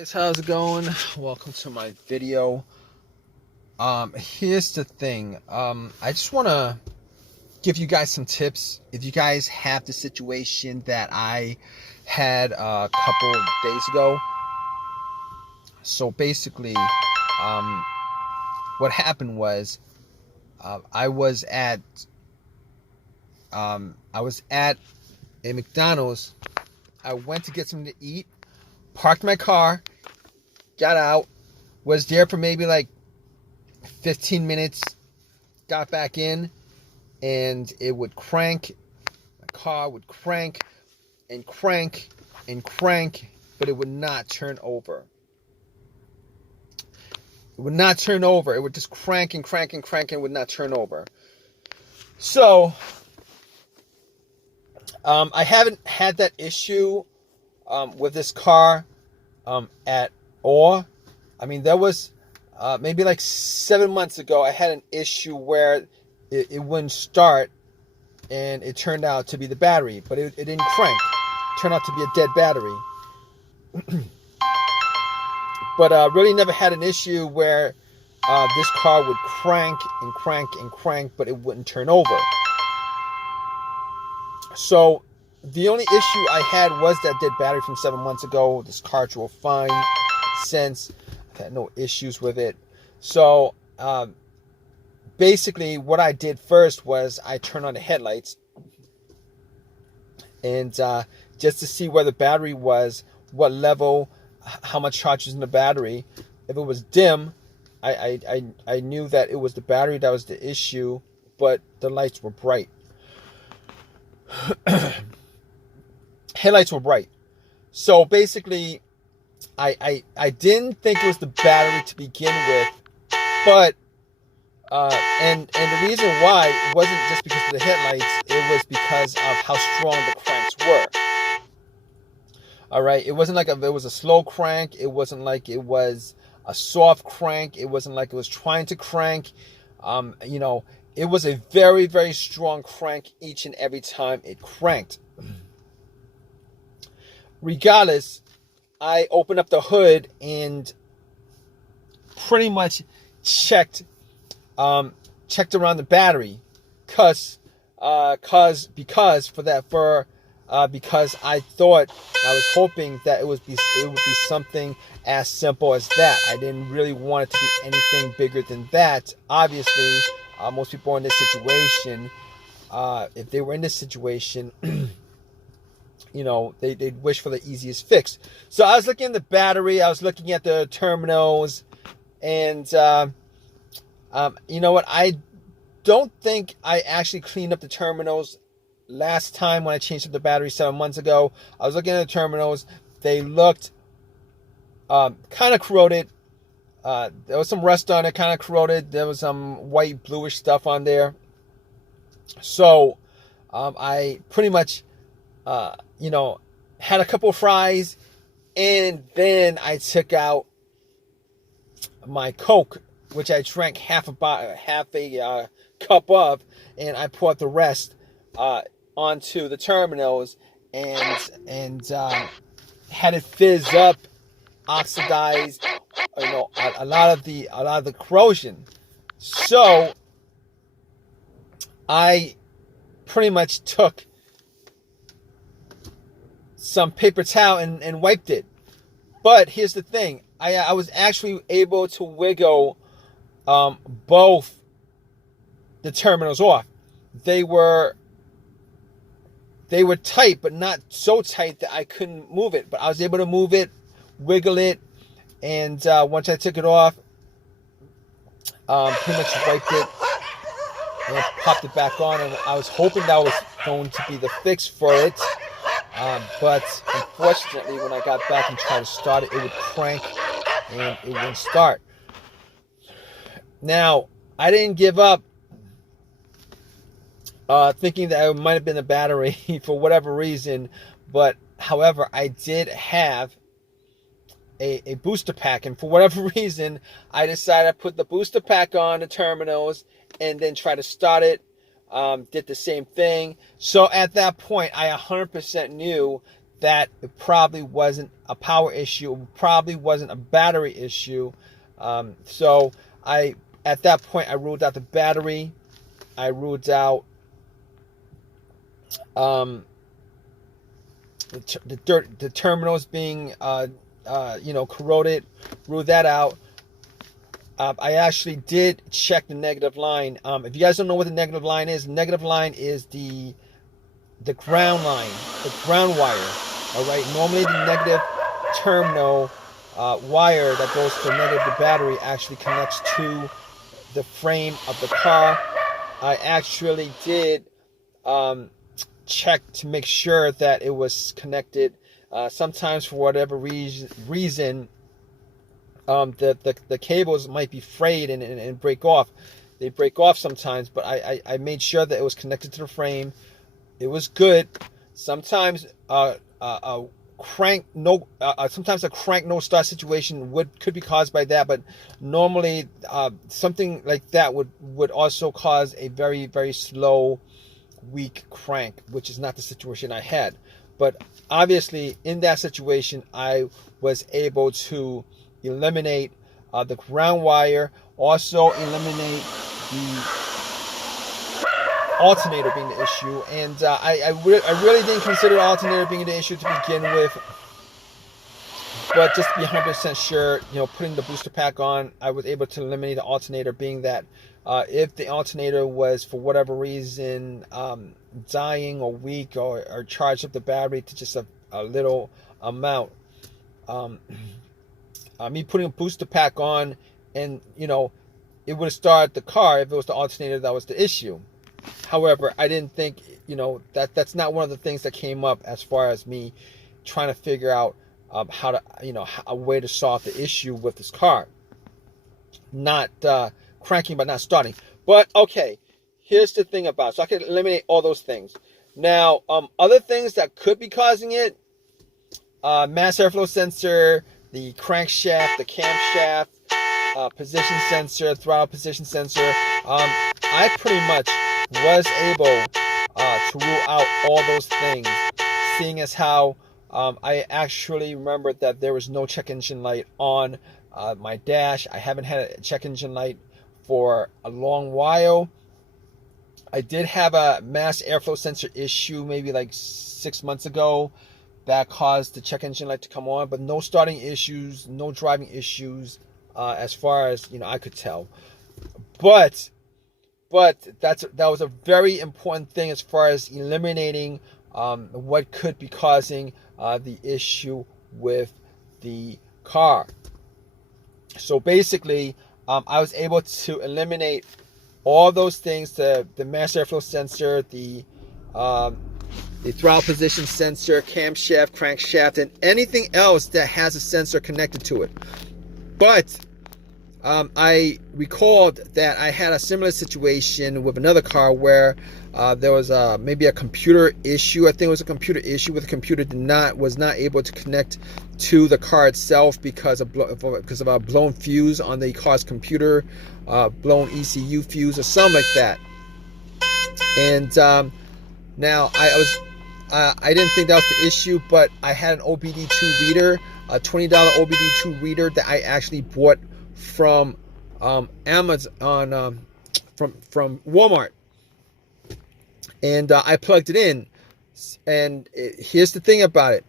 Guys, how's it going? Welcome to my video. Here's the thing. I just want to give you guys some tips. If you guys have the situation that I had a couple of days ago. So basically, what happened was I was at a McDonald's. I went to get something to eat, parked my car, got out, was there for maybe like 15 minutes, got back in, and it would crank. My car would crank and crank and crank, but it would not turn over. It would not turn over. It would just crank and crank and crank and would not turn over. So, I haven't had that issue with this car at all. I mean, there was maybe like 7 months ago, I had an issue where it wouldn't start, and it turned out to be the battery, but it didn't crank. It turned out to be a dead battery. But really never had an issue where this car would crank and crank and crank, but it wouldn't turn over. So the only issue I had was that dead battery from 7 months ago. This car drove fine since. I've had no issues with it. So basically what I did first was I turned on the headlights, and just to see where the battery was, what level, how much charge was in the battery. If it was dim, I knew that it was the battery that was the issue, but the lights were bright. Headlights were bright. So basically, I didn't think it was the battery to begin with, but and the reason why it wasn't just because of the headlights, it was because of how strong the cranks were. All right, it wasn't like it was a slow crank. It wasn't like it was a soft crank. It wasn't like it was trying to crank. It was a very, very strong crank each and every time it cranked. Regardless, I opened up the hood and pretty much checked around the battery, because I was hoping that it would be something as simple as that. I didn't really want it to be anything bigger than that. Obviously, most people in this situation, if they were in this situation, they'd wish for the easiest fix. So I was looking at the battery, I was looking at the terminals, and you know what? I don't think I actually cleaned up the terminals last time when I changed up the battery 7 months ago. I was looking at the terminals. They looked kind of corroded. There was some rust on it, kind of corroded. There was some white bluish stuff on there. So I pretty much had a couple of fries, and then I took out my Coke, which I drank half a cup of, and I poured the rest onto the terminals, and had it fizz up, oxidized, a lot of the corrosion. So I pretty much took some paper towel and wiped it. But here's the thing, I was actually able to wiggle both the terminals off. They were tight, but not so tight that I couldn't move it. But I was able to move it, wiggle it, and once I took it off, pretty much wiped it and popped it back on. And I was hoping that was going to be the fix for it. But unfortunately, when I got back and tried to start it, it would crank and it wouldn't start. Now, I didn't give up, thinking that it might have been a battery for whatever reason. But however, I did have a booster pack, and for whatever reason, I decided to put the booster pack on the terminals and then try to start it. Did the same thing. So at that point, I 100% knew that it probably wasn't a power issue, it probably wasn't a battery issue. So at that point, I ruled out the battery. I ruled out the terminals being corroded. Ruled that out. I actually did check the negative line. If you guys don't know what the negative line is the ground line, the ground wire. All right. Normally, the negative terminal wire that goes to negative the battery actually connects to the frame of the car. I actually did check to make sure that it was connected. Sometimes, for whatever reason, the cables might be frayed and break off. They break off sometimes, but I made sure that it was connected to the frame. It was good. Sometimes sometimes a crank no start situation could be caused by that, but normally something like that would also cause a very, very slow, weak crank, which is not the situation I had. But obviously in that situation, I was able to eliminate the ground wire, also eliminate the alternator being the issue, and I really didn't consider the alternator being the issue to begin with, but just to be 100% sure, putting the booster pack on, I was able to eliminate the alternator, being that if the alternator was for whatever reason dying or weak or charged up the battery to just a little amount, me putting a booster pack on, and it would have started the car if it was the alternator that was the issue. However, I didn't think, that's not one of the things that came up as far as me trying to figure out how to, a way to solve the issue with this car. Not cranking, but not starting. But okay, here's the thing about it. So I can eliminate all those things. Now, other things that could be causing it, mass airflow sensor, the crankshaft, the camshaft, position sensor, throttle position sensor. I pretty much was able to rule out all those things, seeing as how I actually remembered that there was no check engine light on my dash. I haven't had a check engine light for a long while. I did have a mass airflow sensor issue maybe like 6 months ago that caused the check engine light to come on, but no starting issues, no driving issues as far as I could tell. But that was a very important thing as far as eliminating what could be causing the issue with the car. So basically, I was able to eliminate all those things: the mass airflow sensor, the throttle position sensor, camshaft, crankshaft, and anything else that has a sensor connected to it. But I recalled that I had a similar situation with another car where there was maybe a computer issue. I think it was a computer issue where the computer was not able to connect to the car itself because of a blown fuse on the car's computer, blown ECU fuse or something like that. And now I didn't think that was the issue, but I had an OBD2 reader, a $20 OBD2 reader that I actually bought from Amazon, from Walmart, and I plugged it in. And here's the thing about it: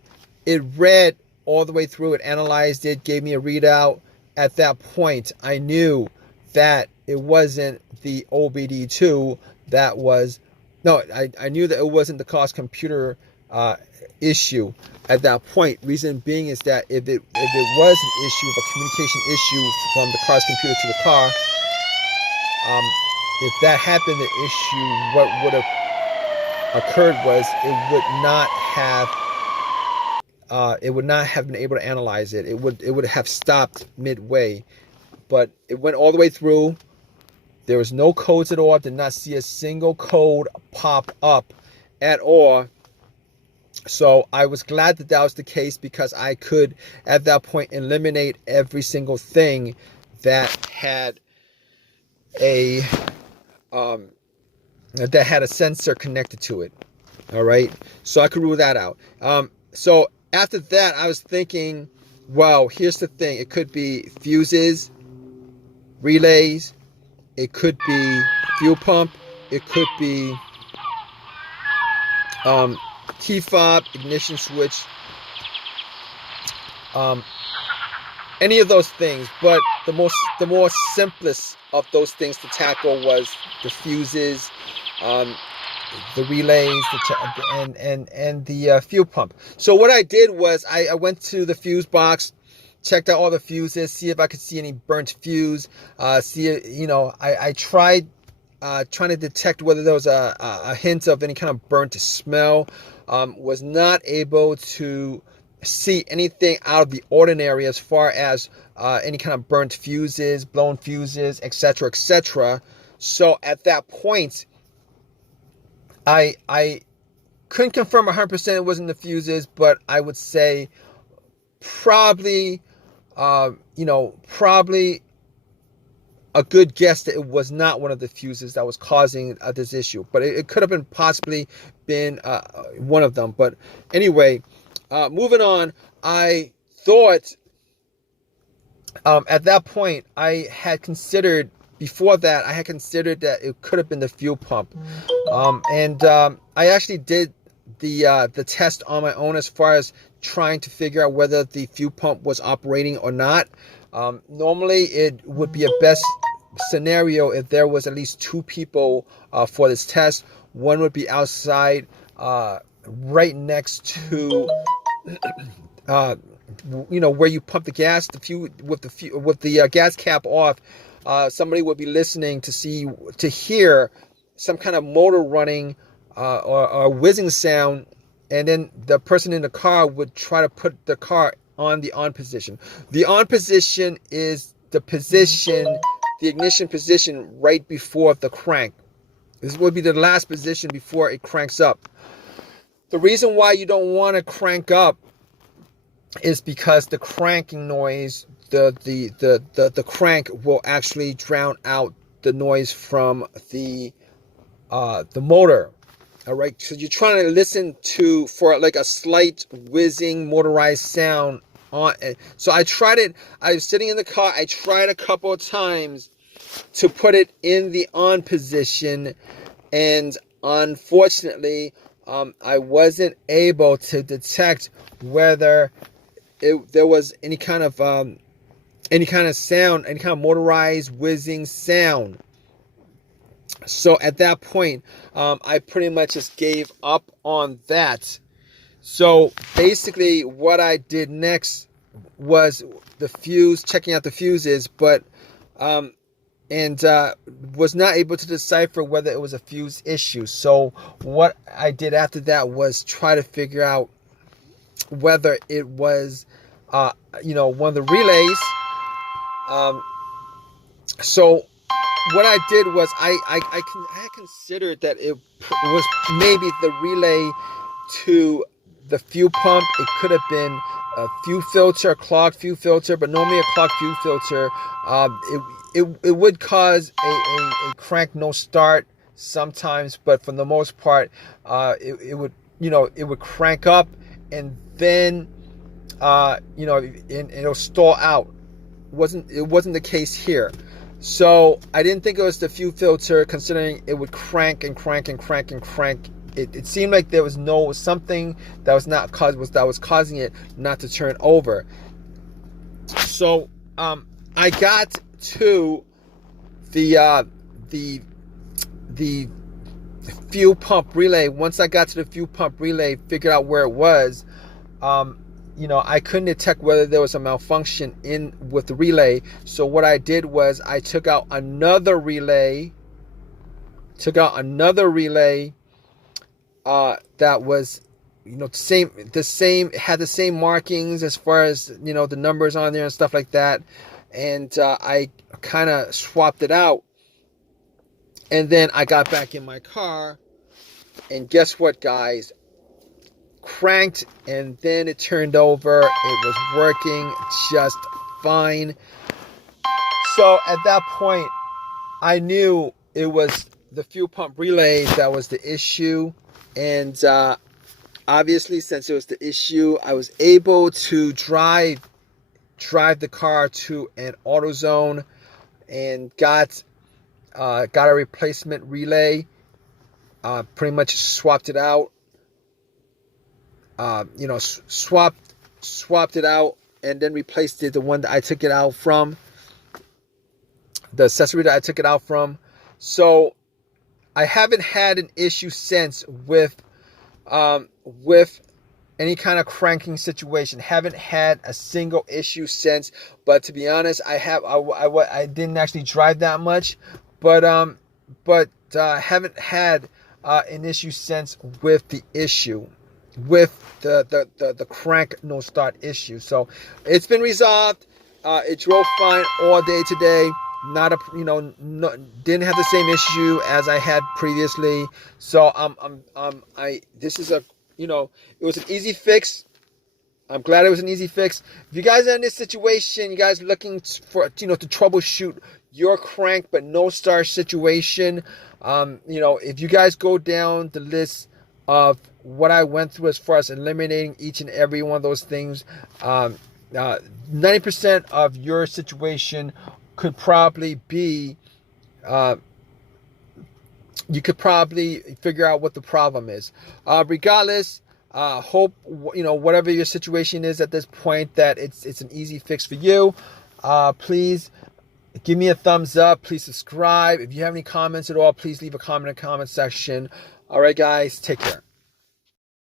it read all the way through. It analyzed it, gave me a readout. At that point, I knew that it wasn't the OBD2 that was. No, I knew that it wasn't the car's computer issue at that point. Reason being is that if it was an issue, a communication issue from the car's computer to the car, if that happened, the issue, what would have occurred was it would not have been able to analyze it. It would have stopped midway, but it went all the way through. There was no codes at all. I did not see a single code pop up at all. So I was glad that that was the case, because I could, at that point, eliminate every single thing that had a sensor connected to it. All right, so I could rule that out. So after that, I was thinking, well, here's the thing. It could be fuses, relays. It could be fuel pump. It could be key fob, ignition switch, um, any of those things. But the more simplest of those things to tackle was the fuses, the relays, and the fuel pump. So what I did was I went to the fuse box, checked out all the fuses, see if I could see any burnt fuse. I tried trying to detect whether there was a hint of any kind of burnt smell. Was not able to see anything out of the ordinary as far as any kind of burnt fuses, blown fuses, etc., etc. So at that point, I couldn't confirm 100% it wasn't the fuses, but I would say probably, probably a good guess that it was not one of the fuses that was causing this issue. But it could have been possibly been one of them. But anyway, moving on, I thought at that point before that, I had considered that it could have been the fuel pump. I actually did the test on my own as far as trying to figure out whether the fuel pump was operating or not. Normally, it would be a best scenario if there was at least two people for this test. One would be outside, right next to, where you pump the gas. With the gas cap off, somebody would be listening to hear some kind of motor running or whizzing sound, and then the person in the car would try to put the car on the on position. The on position is the ignition position right before the crank. This would be the last position before it cranks up. The reason why you don't want to crank up is because the cranking noise, the crank will actually drown out the noise from the motor. All right, so you're trying to listen for like a slight whizzing motorized sound on. So I tried it. I was sitting in the car. I tried a couple of times to put it in the on position, and unfortunately, I wasn't able to detect whether there was any kind of sound, any kind of motorized whizzing sound. So at that point, I pretty much just gave up on that. So basically what I did next was checking out the fuses, but was not able to decipher whether it was a fuse issue. So what I did after that was try to figure out whether it was, one of the relays. So what I did was I considered that it was maybe the relay to the fuel pump. It could have been a fuel filter, a clogged fuel filter, but normally a clogged fuel filter, it would cause a crank no start sometimes, but for the most part, it would crank up and then it'll stall out. It wasn't the case here. So I didn't think it was the fuel filter, considering it would crank and crank and crank and crank. It seemed like there was something that was causing it not to turn over. So I got to the fuel pump relay. Once I got to the fuel pump relay, figured out where it was. I couldn't detect whether there was a malfunction with the relay. So what I did was I took out another relay. That was, the same, had the same markings as far as, the numbers on there and stuff like that. And I kind of swapped it out. And then I got back in my car. And guess what, guys? Cranked, and then it turned over. It was working just fine. So at that point, I knew it was the fuel pump relay that was the issue, and obviously, since it was the issue, I was able to drive the car to an AutoZone and got a replacement relay. Pretty much swapped it out. Swapped it out and then replaced it, the one that I took it out from, the accessory that I took it out from. So I haven't had an issue since with any kind of cranking situation. Haven't had a single issue since. But to be honest, I didn't actually drive that much, but haven't had an issue since with the issue, with the crank no start issue. So it's been resolved. It drove fine all day today. Not a didn't have the same issue as I had previously. So this is a it was an easy fix. I'm glad it was an easy fix. If you guys are in this situation, you guys looking for to troubleshoot your crank but no start situation, if you guys go down the list of what I went through as far as eliminating each and every one of those things, 90% of your situation could probably be, you could probably figure out what the problem is. Regardless, hope whatever your situation is at this point, that it's an easy fix for you. Please give me a thumbs up. Please subscribe. If you have any comments at all, please leave a comment in the comment section. All right, guys, take care.